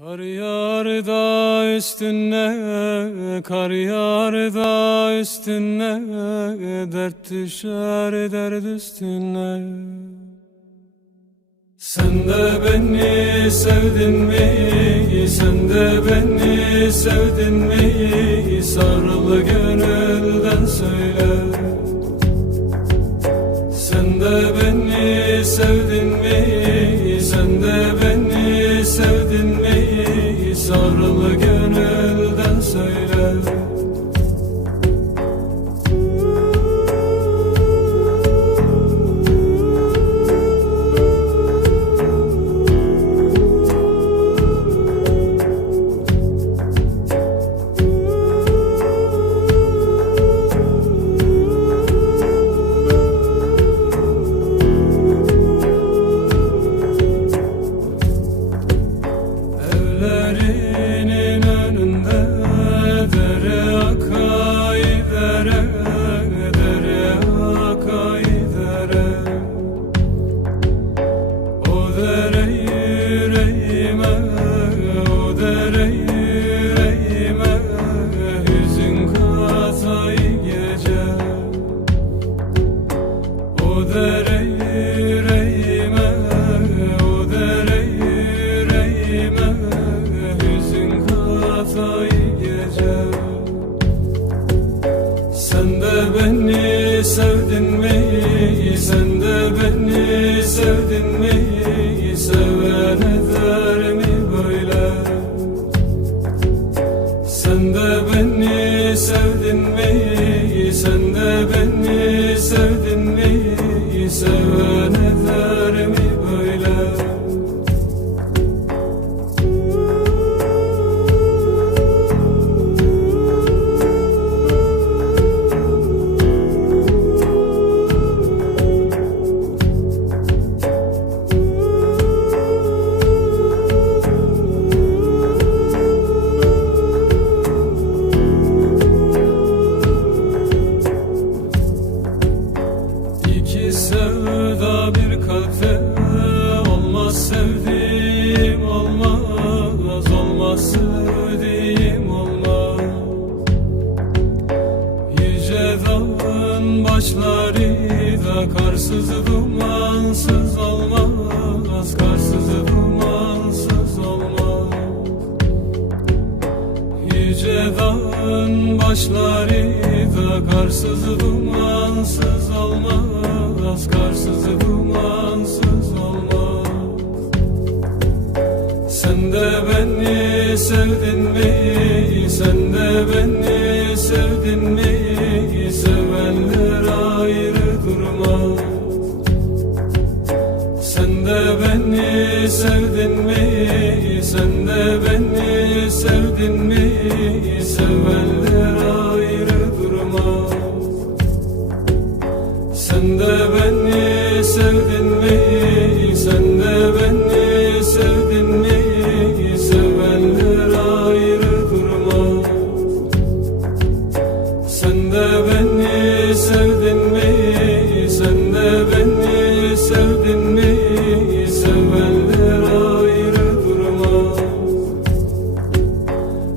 Kar yağar da üstüne, kar yağar da üstüne, dert düşer dert üstüne. Sen de beni sevdin mi? Sen de beni sevdin mi? Sarıl gönülden söyle. yeah. Sen de beni sevdin mi? Sen de beni sevdin mi? Seven eder mi böyle? Sen de beni sevdin mi? Sen de beni sevdin mi? Olmaz sevdiğim olmaz. Yüce başları da karsız dumansız olmaz. Karsız dumansız olmaz. Yüce dağın başları da karsız dumansız olmaz. Karsız dumansız olmaz. Sen de beni sevdin mi? Sen de beni sevdin mi? Sevenler ayrı durmaz sen de beni sevdin mi? Sen de beni sevdin mi? Sen de beni sevdin mi? Sen de beni sevdin mi? Sevenler ayrı durmaz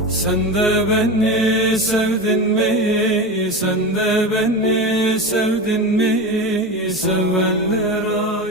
Sen de beni sevdin mi? Sen de beni sevdin mi? Sevenler ayrı